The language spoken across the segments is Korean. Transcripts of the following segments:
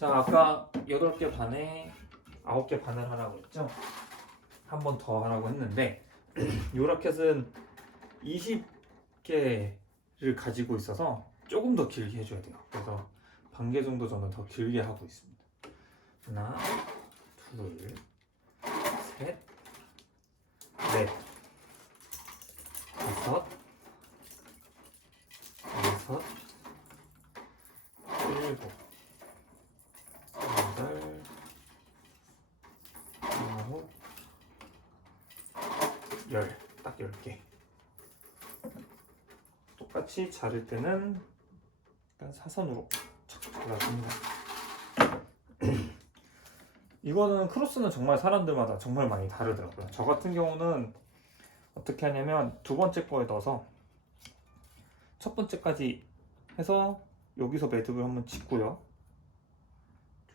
자, 아까 8개 반에 9개 반을 하라고 했죠? 한 번 더 하라고 했는데 요 라켓은 20개를 가지고 있어서 조금 더 길게 해줘야 돼요. 그래서 반 개 정도 저는 더 길게 하고 있습니다. 하나, 둘, 셋, 넷, 다섯, 여섯, 일곱, 여덟, 아홉, 열. 딱 10개. 똑같이 자를 때는 약간 사선으로 착 잘라줍니다. 이거는 크로스는 정말 사람들마다 정말 많이 다르더라고요. 저 같은 경우는 어떻게 하냐면 두 번째 거에 넣어서 첫 번째까지 해서 여기서 매듭을 한번 짓고요.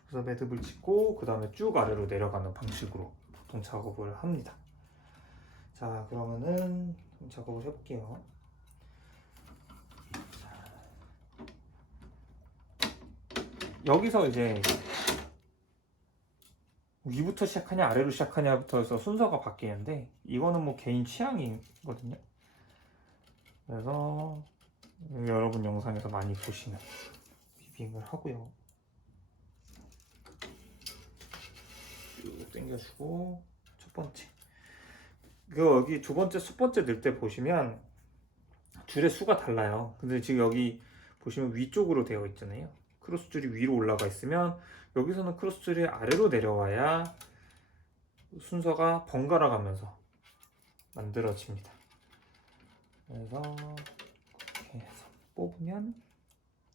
여기서 매듭을 짓고 그 다음에 쭉 아래로 내려가는 방식으로 보통 작업을 합니다. 자, 그러면은 작업을 해볼게요. 여기서 이제 위부터 시작하냐 아래로 시작하냐부터 해서 순서가 바뀌는데 이거는 뭐 개인 취향이거든요. 그래서 여러분 영상에서 많이 보시는 비빙을 하고요. 쭉 당겨주고 첫 번째 여기 두 번째, 첫 번째 넣을 때 보시면 줄의 수가 달라요. 근데 지금 여기 보시면 위쪽으로 되어 있잖아요. 크로스 줄이 위로 올라가 있으면 여기서는 크로스 줄이 아래로 내려와야 순서가 번갈아 가면서 만들어집니다. 그래서 이렇게 해서 뽑으면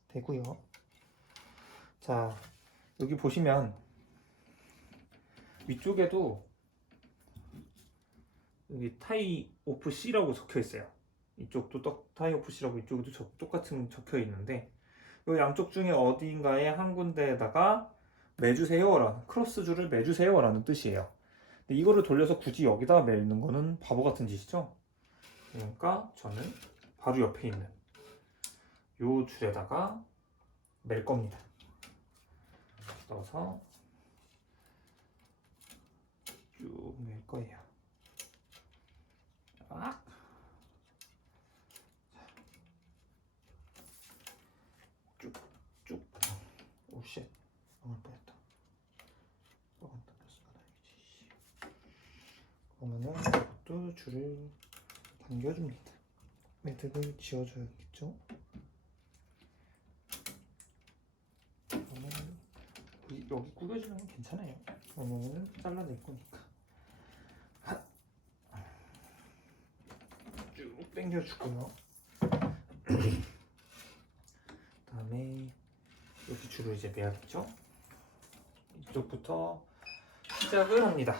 되고요. 자, 여기 보시면 위쪽에도 여기 타이 오프 C라고 적혀 있어요. 이쪽도 타이 오프 C라고 이쪽에도 똑같은 적혀 있는데 이 양쪽 중에 어디인가에 한 군데에다가 매주세요라는 크로스 줄을 매주세요라는 뜻이에요. 근데 이거를 돌려서 굳이 여기다 매는 거는 바보 같은 짓이죠. 그러니까 저는 바로 옆에 있는 요 줄에다가 맬 겁니다. 넣어서 쭉 맬 거예요. 아! 쭉쭉. 오쉣, 먹을 뻔했다. 먹었다 다행이지. 그러면은 이것도 줄을 당겨줍니다. 매듭을 지어줘야겠죠? 그러면 여기 구겨지는 건 괜찮아요. 그러면 잘라낼 거니까. 쭉 당겨주고요. 다음에 여기 줄을 이제 매야겠죠? 이쪽부터 시작을 합니다.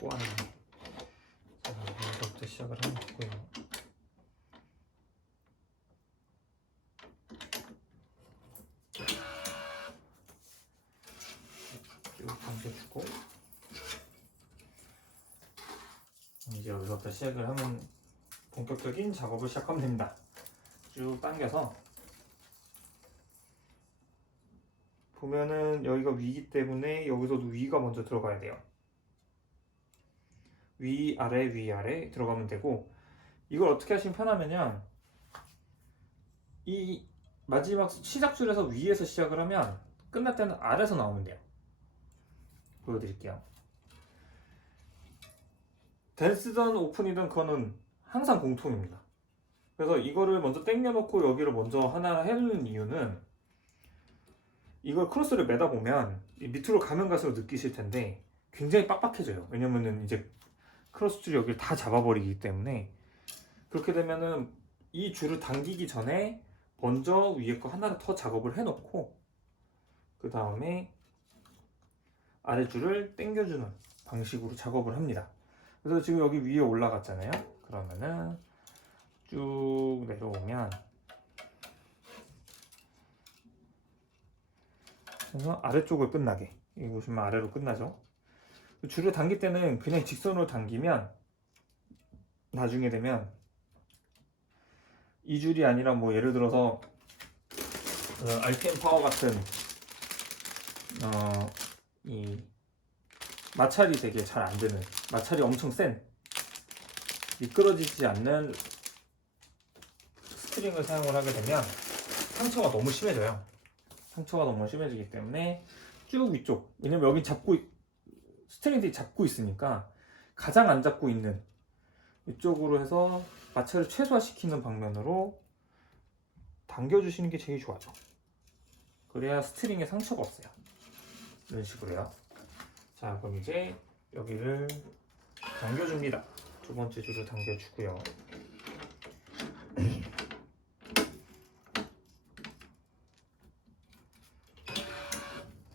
꼬아네. 자, 여기서부터 시작을 하면 되고요. 쭉 당겨주고 이제 여기서부터 시작을 하면 본격적인 작업을 시작하면 됩니다. 쭉 당겨서 보면은 여기가 위이기 때문에 여기서도 위가 먼저 들어가야 돼요. 위아래 위아래 들어가면 되고 이걸 어떻게 하시면 편하면요, 이 마지막 시작줄에서 위에서 시작을 하면 끝날 때는 아래에서 나오면 돼요. 보여드릴게요. 댄스든 오픈이든 그거는 항상 공통입니다. 그래서 이거를 먼저 당겨놓고 여기를 먼저 하나 해놓는 이유는 이걸 크로스를 매다 보면 밑으로 가면 갈수록 느끼실 텐데 굉장히 빡빡해져요. 왜냐면은 이제 크로스 줄이 여기를 다 잡아버리기 때문에 그렇게 되면은 이 줄을 당기기 전에 먼저 위에 거 하나를 더 작업을 해놓고 그 다음에 아래 줄을 당겨주는 방식으로 작업을 합니다. 그래서 지금 여기 위에 올라갔잖아요. 그러면은 쭉 내려오면 그래서 아래쪽을 끝나게, 여기 보시면 아래로 끝나죠. 줄을 당길 때는 그냥 직선으로 당기면 나중에 되면 이 줄이 아니라 뭐 예를 들어서 RPM 파워 같은 이 마찰이 되게 잘 안 되는, 마찰이 엄청 센, 미끄러지지 않는 스트링을 사용을 하게 되면 상처가 너무 심해져요. 상처가 너무 심해지기 때문에 쭉 위쪽, 왜냐면 여기 스트링들이 잡고 있으니까 가장 안 잡고 있는 이쪽으로 해서 마찰을 최소화시키는 방면으로 당겨주시는 게 제일 좋아요. 그래야 스트링에 상처가 없어요. 이런 식으로요. 자, 그럼 이제 여기를 당겨줍니다. 두 번째 줄을 당겨주고요.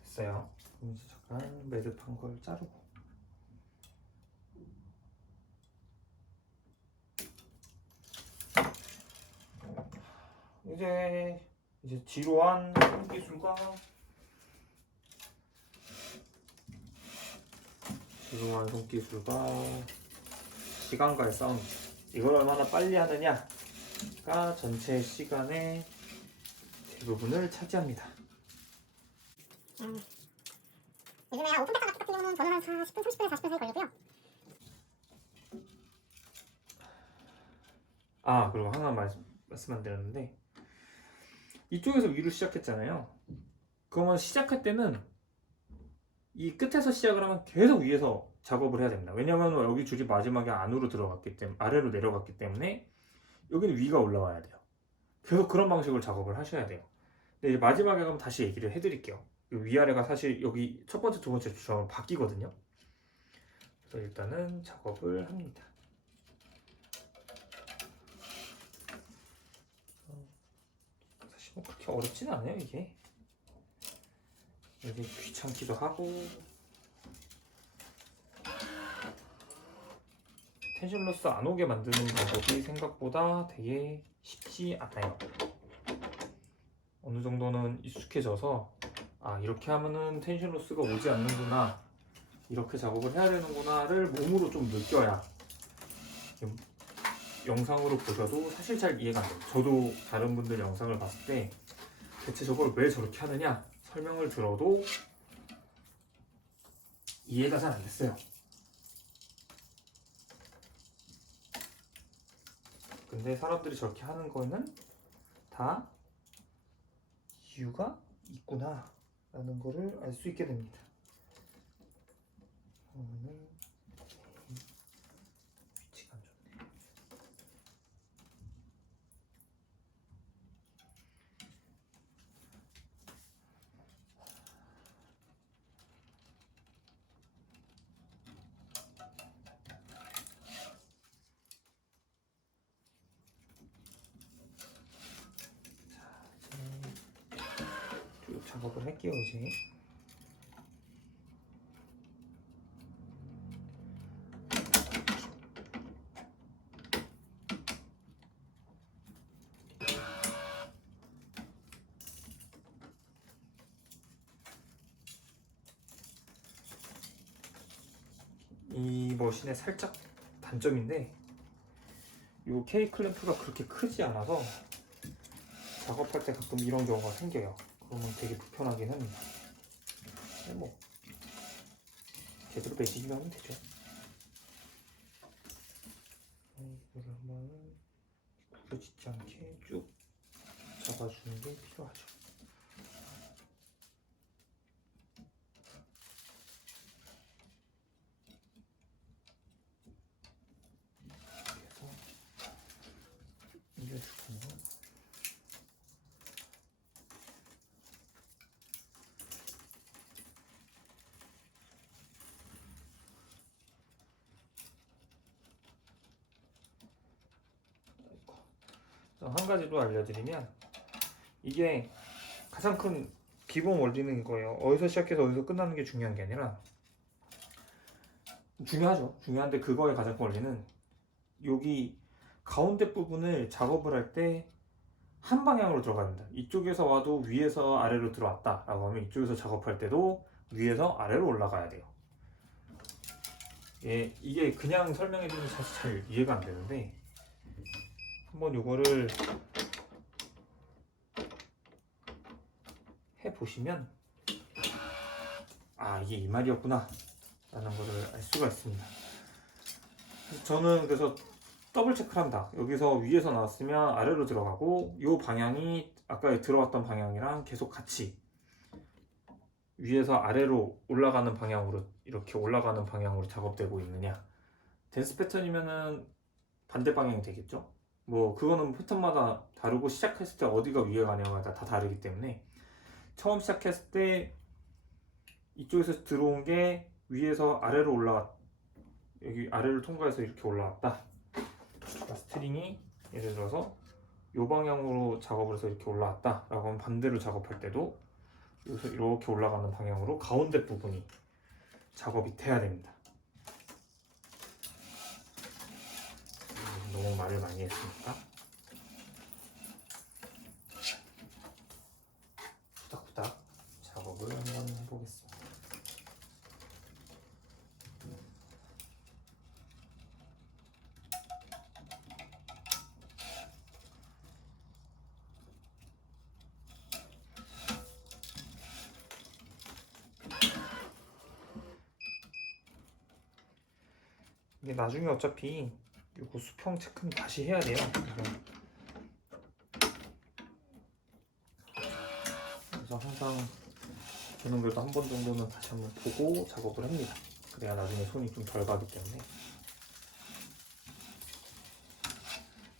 됐어요. 그럼 이제 잠깐 매듭한 걸 자르고. 이제 지루한 손기술과 시간과의 싸움, 이걸 얼마나 빨리 하느냐가 전체 시간의 대부분을 차지합니다. 요즘에 오픈 백화 같은 경우는 저는 한 40분, 30분, 40분 사이 걸리고요. 그리고 하나 말씀 안 드렸는데, 이쪽에서 위로 시작했잖아요. 그러면 시작할 때는 이 끝에서 시작을 하면 계속 위에서 작업을 해야 됩니다. 왜냐면 여기 줄이 마지막에 안으로 들어갔기 때문에, 아래로 내려갔기 때문에 여기는 위가 올라와야 돼요. 계속 그런 방식으로 작업을 하셔야 돼요. 근데 이제 마지막에 가면 다시 얘기를 해드릴게요. 위아래가 사실 여기 첫 번째, 두 번째 줄처럼 바뀌거든요. 그래서 일단은 작업을 합니다. 사실 뭐 그렇게 어렵진 않아요, 이게 귀찮기도 하고. 텐션로스 안 오게 만드는 방법이 생각보다 되게 쉽지 않아요. 어느 정도는 익숙해져서 이렇게 하면은 텐션로스가 오지 않는구나, 이렇게 작업을 해야 되는구나를 몸으로 좀 느껴야 영상으로 보셔도 사실 잘 이해가 안 돼요. 저도 다른 분들 영상을 봤을 때 대체 저걸 왜 저렇게 하느냐 설명을 들어도 이해가 잘 안 됐어요. 근데 사람들이 저렇게 하는 거는 다 이유가 있구나 라는 거를 알 수 있게 됩니다. 위치가 안 좋네. 쭉 작업을 할게요. 이제 이 머신의 살짝 단점인데, 이 K 클램프가 그렇게 크지 않아서 작업할 때 가끔 이런 경우가 생겨요. 그러면 되게 불편하긴 합니다. 근데 뭐 제대로 매지기만 하면 되죠. 이거를 한번 부러지지 않게 쭉 잡아주는 게 필요하죠. 그래서 옮겨주고, 한 가지 더 알려드리면, 이게 가장 큰 기본 원리는 이거예요. 어디서 시작해서 어디서 끝나는 게 중요한 게 아니라, 중요하죠. 중요한데 그거의 가장 큰 원리는 여기 가운데 부분을 작업을 할 때 한 방향으로 들어가야 된다. 이쪽에서 와도 위에서 아래로 들어왔다 라고 하면 이쪽에서 작업할 때도 위에서 아래로 올라가야 돼요. 이게 그냥 설명해 주면 사실 잘 이해가 안 되는데, 한번 요거를 해보시면 아 이게 이 말이었구나 라는 거를 알 수가 있습니다. 저는 그래서 더블 체크를 한다. 여기서 위에서 나왔으면 아래로 들어가고 요 방향이 아까 들어왔던 방향이랑 계속 같이 위에서 아래로 올라가는 방향으로 이렇게 올라가는 방향으로 작업되고 있느냐. 댄스 패턴이면은 반대 방향이 되겠죠. 뭐 그거는 패턴마다 다르고 시작했을 때 어디가 위에 가냐마다 다 다르기 때문에 처음 시작했을 때 이쪽에서 들어온 게 위에서 아래로 여기 아래를 통과해서 이렇게 올라왔다. 그러니까 스트링이 예를 들어서 이 방향으로 작업을 해서 이렇게 올라왔다 라고 하면 반대로 작업할 때도 여기서 이렇게 올라가는 방향으로 가운데 부분이 작업이 돼야 됩니다. 너무 말을 많이 했으니까 후닥후닥 작업을 한번 해보겠습니다. 이게 나중에 어차피 이거 수평 체크는 다시 해야 돼요. 그래서 항상 저는 그래도 한 번 정도는 다시 한번 보고 작업을 합니다. 그래야 나중에 손이 좀 덜 가기 때문에.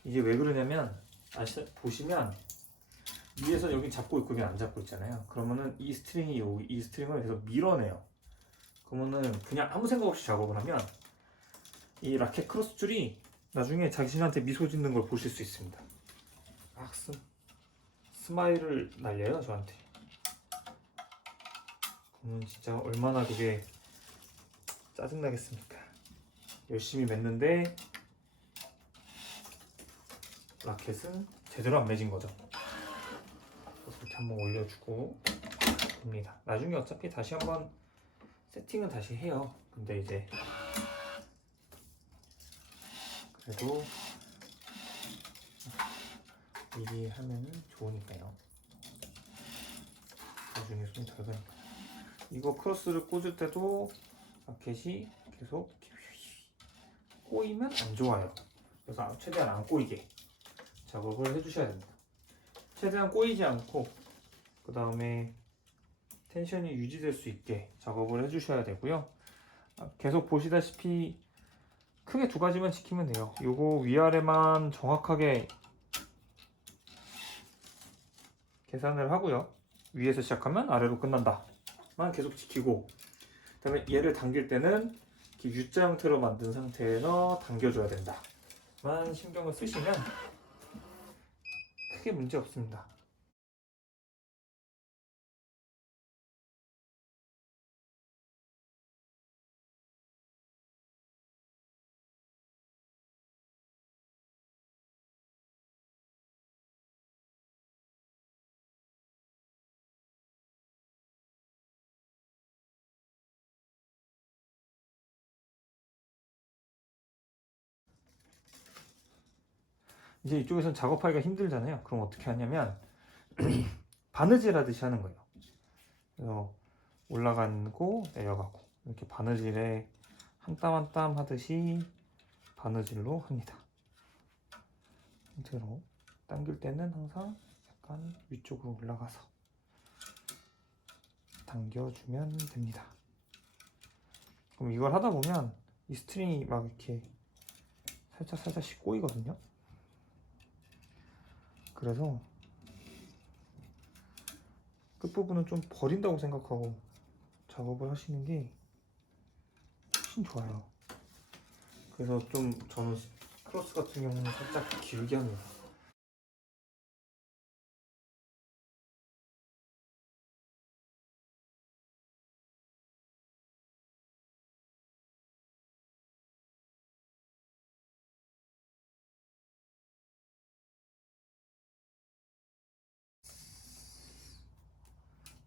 이게 왜 그러냐면 보시면 위에서 여기 잡고 있고 여기 안 잡고 있잖아요. 그러면은 이 스트링이 이 스트링을 계속 밀어내요. 그러면은 그냥 아무 생각 없이 작업을 하면 이 라켓 크로스 줄이 나중에 자신한테 미소 짓는 걸 보실 수 있습니다. 스마일을 날려요 저한테. 그러면 진짜 얼마나 그게 짜증나겠습니까. 열심히 맸는데 라켓은 제대로 안 맺은 거죠. 그래서 이렇게 한번 올려주고 됩니다. 나중에 어차피 다시 한번 세팅은 다시 해요. 근데 이제 그래도 미리 하면은 좋으니까요. 나중에 손이 덜 가니까. 이거 크로스를 꽂을 때도 라켓이 계속 꼬이면 안 좋아요. 그래서 최대한 안 꼬이게 작업을 해주셔야 됩니다. 최대한 꼬이지 않고 그 다음에 텐션이 유지될 수 있게 작업을 해주셔야 되고요. 계속 보시다시피 크게 두 가지만 지키면 돼요. 요거 위아래만 정확하게 계산을 하고요. 위에서 시작하면 아래로 끝난다만 계속 지키고, 그 다음에 얘를 당길 때는 이렇게 U자 형태로 만든 상태에서 당겨줘야 된다만 신경을 쓰시면 크게 문제 없습니다. 이제 이쪽에서는 작업하기가 힘들잖아요. 그럼 어떻게 하냐면 바느질 하듯이 하는 거예요. 그래서 올라가고 내려가고 이렇게 바느질에 한 땀 한 땀 하듯이 바느질로 합니다. 상태로 당길 때는 항상 약간 위쪽으로 올라가서 당겨주면 됩니다. 그럼 이걸 하다 보면 이 스트링이 막 이렇게 살짝씩 꼬이거든요. 그래서 끝부분은 좀 버린다고 생각하고 작업을 하시는 게 훨씬 좋아요. 그래서 좀 저는 크로스 같은 경우는 살짝 길게 합니다.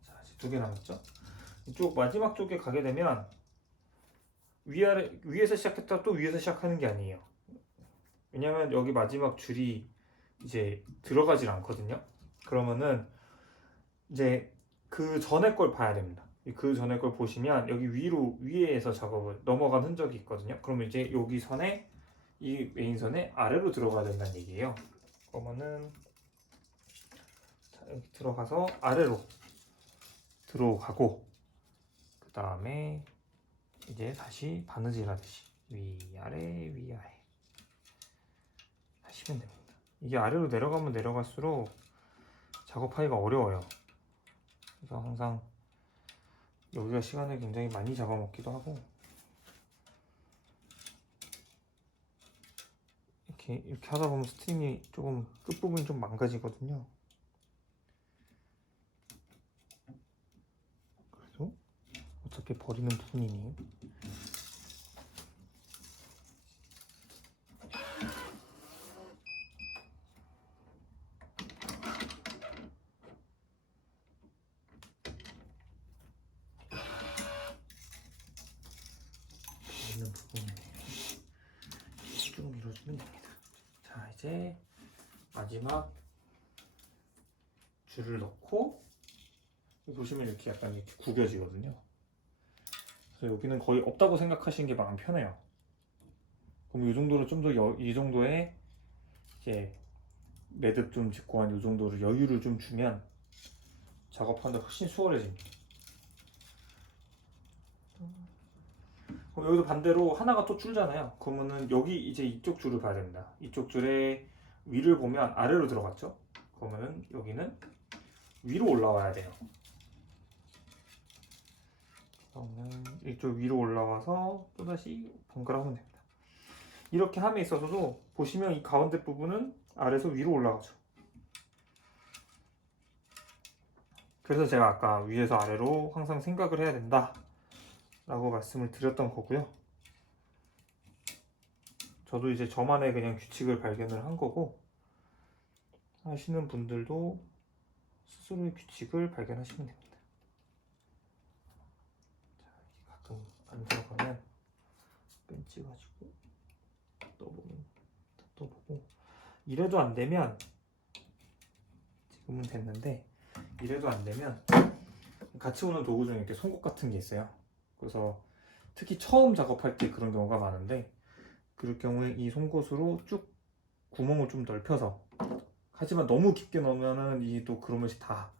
자, 이제 2개 남았죠? 이쪽 마지막 쪽에 가게 되면 위에서 시작했다가 또 위에서 시작하는 게 아니에요. 왜냐면 여기 마지막 줄이 이제 들어가질 않거든요. 그러면은 이제 그 전에 걸 봐야 됩니다. 그 전에 걸 보시면 여기 위에서 작업을 넘어간 흔적이 있거든요. 그러면 이제 여기 선에 이 메인 선에 아래로 들어가야 된다는 얘기예요. 그러면은 자, 여기 들어가서 아래로 들어가고 그 다음에 이제 다시 바느질 하듯이 위아래 위아래 하시면 됩니다. 이게 아래로 내려가면 내려갈수록 작업하기가 어려워요. 그래서 항상 여기가 시간을 굉장히 많이 잡아먹기도 하고 이렇게 하다 보면 스트링이 조금 끝부분이 좀 망가지거든요. 그래도 어차피 버리는 부분이니 버리는 부분이네요. 쭉 밀어주면 됩니다. 자, 이제 마지막 줄을 넣고 보시면 이렇게 약간 이렇게 구겨지거든요. 그래서 여기는 거의 없다고 생각하시는 게 마음 편해요. 그럼 이 정도로 좀 더 이 정도의 이제 매듭 좀 짓고 한 이 정도로 여유를 좀 주면 작업하는데 훨씬 수월해집니다. 그럼 여기도 반대로 하나가 또 줄잖아요. 그러면은 여기 이제 이쪽 줄을 봐야 됩니다. 이쪽 줄의 위를 보면 아래로 들어갔죠. 그러면은 여기는 위로 올라와야 돼요. 그러면 이쪽 위로 올라와서 또다시 번갈아 하면 됩니다. 이렇게 함에 있어서도 보시면 이 가운데 부분은 아래에서 위로 올라가죠. 그래서 제가 아까 위에서 아래로 항상 생각을 해야 된다 라고 말씀을 드렸던 거고요. 저도 이제 저만의 그냥 규칙을 발견을 한 거고 하시는 분들도 스스로의 규칙을 발견하시면 됩니다. 자, 가끔 안 들어가면 벤치 가지고 떠보면 떠보고 이래도 안 되면 지금은 됐는데 이래도 안 되면 같이 오는 도구 중에 이렇게 송곳 같은 게 있어요. 그래서 특히 처음 작업할 때 그런 경우가 많은데 그럴 경우에 이 송곳으로 쭉 구멍을 좀 넓혀서 하지만 너무 깊게 넣으면은 이 또 그러면서 다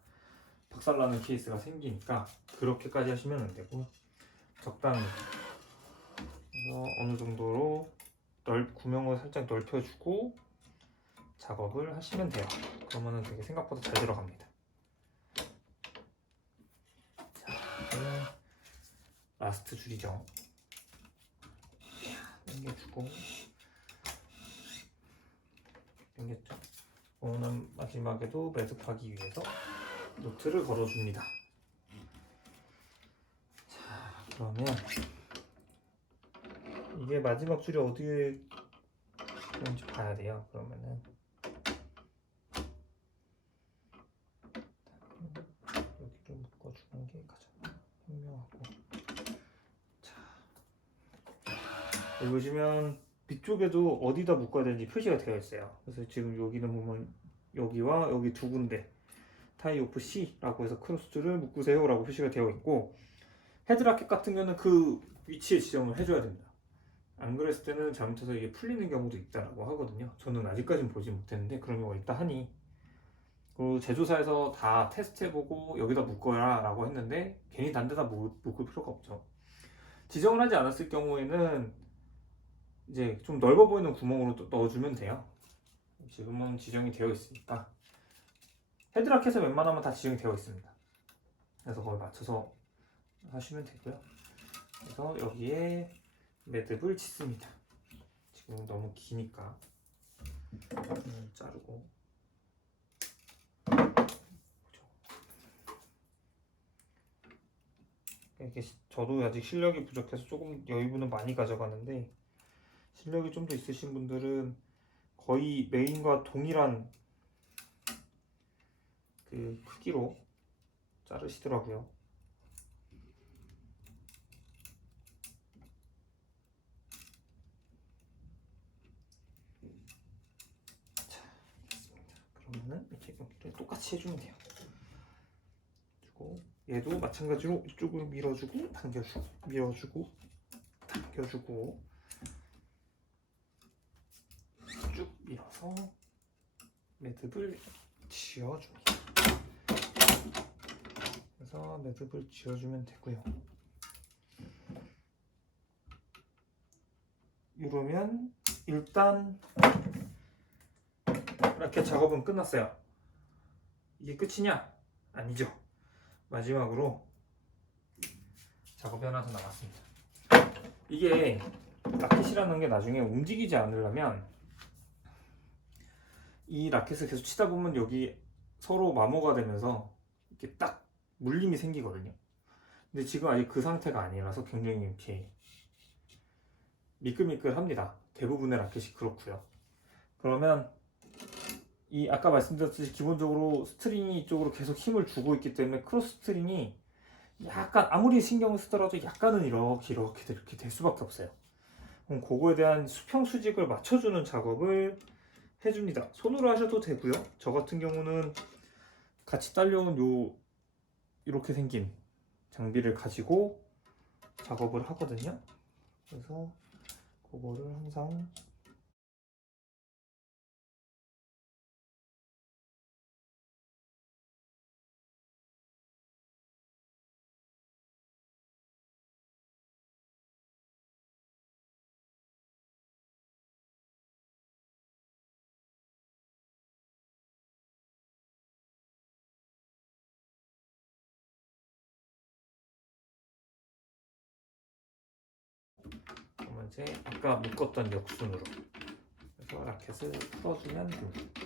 박살나는 케이스가 생기니까 그렇게까지 하시면 안 되고 적당히 그래서 어느 정도로 구멍을 살짝 넓혀주고 작업을 하시면 돼요. 그러면은 되게 생각보다 잘 들어갑니다. 자, 이제 라스트 줄이죠. 당겨주고 당겼죠. 오늘 마지막에도 매듭하기 위해서 노트를 걸어줍니다. 자, 그러면 이게 마지막 줄이 어디에 있는지 봐야 돼요. 그러면은 여기를 묶어주는 게 가장 현명하고. 자, 여기 보시면 뒤쪽에도 어디다 묶어야 되는지 표시가 되어 있어요. 그래서 지금 여기는 보면 여기와 여기 두 군데 타이 오프 C라고 해서 크로스줄을 묶으세요 라고 표시가 되어 있고 헤드라켓 같은 경우는 그 위치에 지정을 해줘야 됩니다. 안 그랬을 때는 잘못해서 이게 풀리는 경우도 있다라고 하거든요. 저는 아직까지는 보지 못했는데 그런 경우가 있다 하니 그리고 제조사에서 다 테스트해보고 여기다 묶어라 라고 했는데 괜히 단 데다 묶을 필요가 없죠. 지정을 하지 않았을 경우에는 이제 좀 넓어 보이는 구멍으로 또 넣어주면 돼요. 지금은 지정이 되어 있으니까 헤드라켓은 웬만하면 다 지정이 되어 있습니다. 그래서 거기 맞춰서 하시면 되고요. 그래서 여기에 매듭을 짓습니다. 지금 너무 기니까 자르고 이렇게 저도 아직 실력이 부족해서 조금 여유분은 많이 가져가는데 실력이 좀 더 있으신 분들은 거의 메인과 동일한 그 크기로 자르시더라고요. 자, 됐습니다. 그러면은 이렇게 여기를 똑같이 해주면 돼요. 그리고 얘도 마찬가지로 이쪽을 밀어주고 당겨주고 밀어주고 당겨주고 쭉 밀어서 매듭을 지어줍니다. 그래서 매듭을 지어주면 되고요. 이러면 일단 이렇게 작업은 끝났어요. 이게 끝이냐? 아니죠. 마지막으로 작업이 하나 더 남았습니다. 이게 라켓이라는 게 나중에 움직이지 않으려면 이 라켓을 계속 치다 보면 여기 서로 마모가 되면서 이렇게 딱 물림이 생기거든요. 근데 지금 아직 그 상태가 아니라서 굉장히 이렇게 미끌미끌합니다. 대부분의 라켓이 그렇고요. 그러면 이 아까 말씀드렸듯이 기본적으로 스트링이 이쪽으로 계속 힘을 주고 있기 때문에 크로스 스트링이 약간 아무리 신경을 쓰더라도 약간은 이렇게 될 수밖에 없어요. 그럼 그거에 대한 수평 수직을 맞춰주는 작업을 해줍니다. 손으로 하셔도 되고요. 저 같은 경우는 같이 딸려온 이렇게 생긴 장비를 가지고 작업을 하거든요. 그래서 그거를 항상 그러면 이제 아까 묶었던 역순으로 그래서 라켓을 풀어주면 됩니다.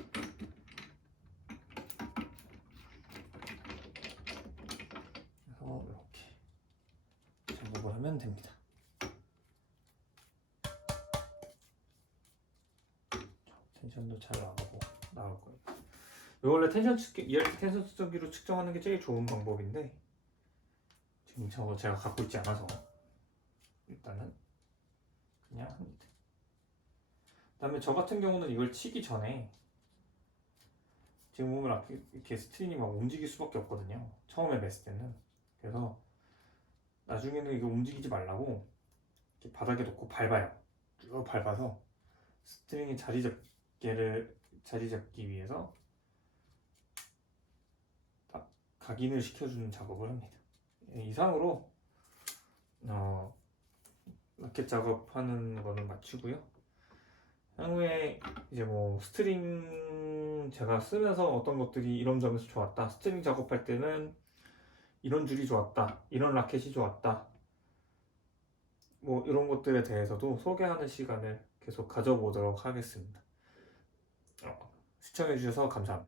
그래서 이렇게 작업을 하면 됩니다. 텐션도 잘 나올 거예요. 이거 원래 ERT 텐션 측정기로 측정하는 게 제일 좋은 방법인데 지금 제가 갖고 있지 않아서 일단은 그냥 합니다. 그다음에 저 같은 경우는 이걸 치기 전에 지금 보면 이렇게 스트링이 막 움직일 수밖에 없거든요. 처음에 맸을 때는. 그래서 나중에는 이거 움직이지 말라고 이렇게 바닥에 놓고 밟아요. 쭉 밟아서 스트링이 자리 잡기 위해서 딱 각인을 시켜주는 작업을 합니다. 이상으로 라켓 작업하는 거는 마치고요. 향후에 이제 뭐 스트링 제가 쓰면서 어떤 것들이 이런 점에서 좋았다, 스트링 작업할 때는 이런 줄이 좋았다, 이런 라켓이 좋았다, 뭐 이런 것들에 대해서도 소개하는 시간을 계속 가져보도록 하겠습니다. 시청해주셔서 감사합니다.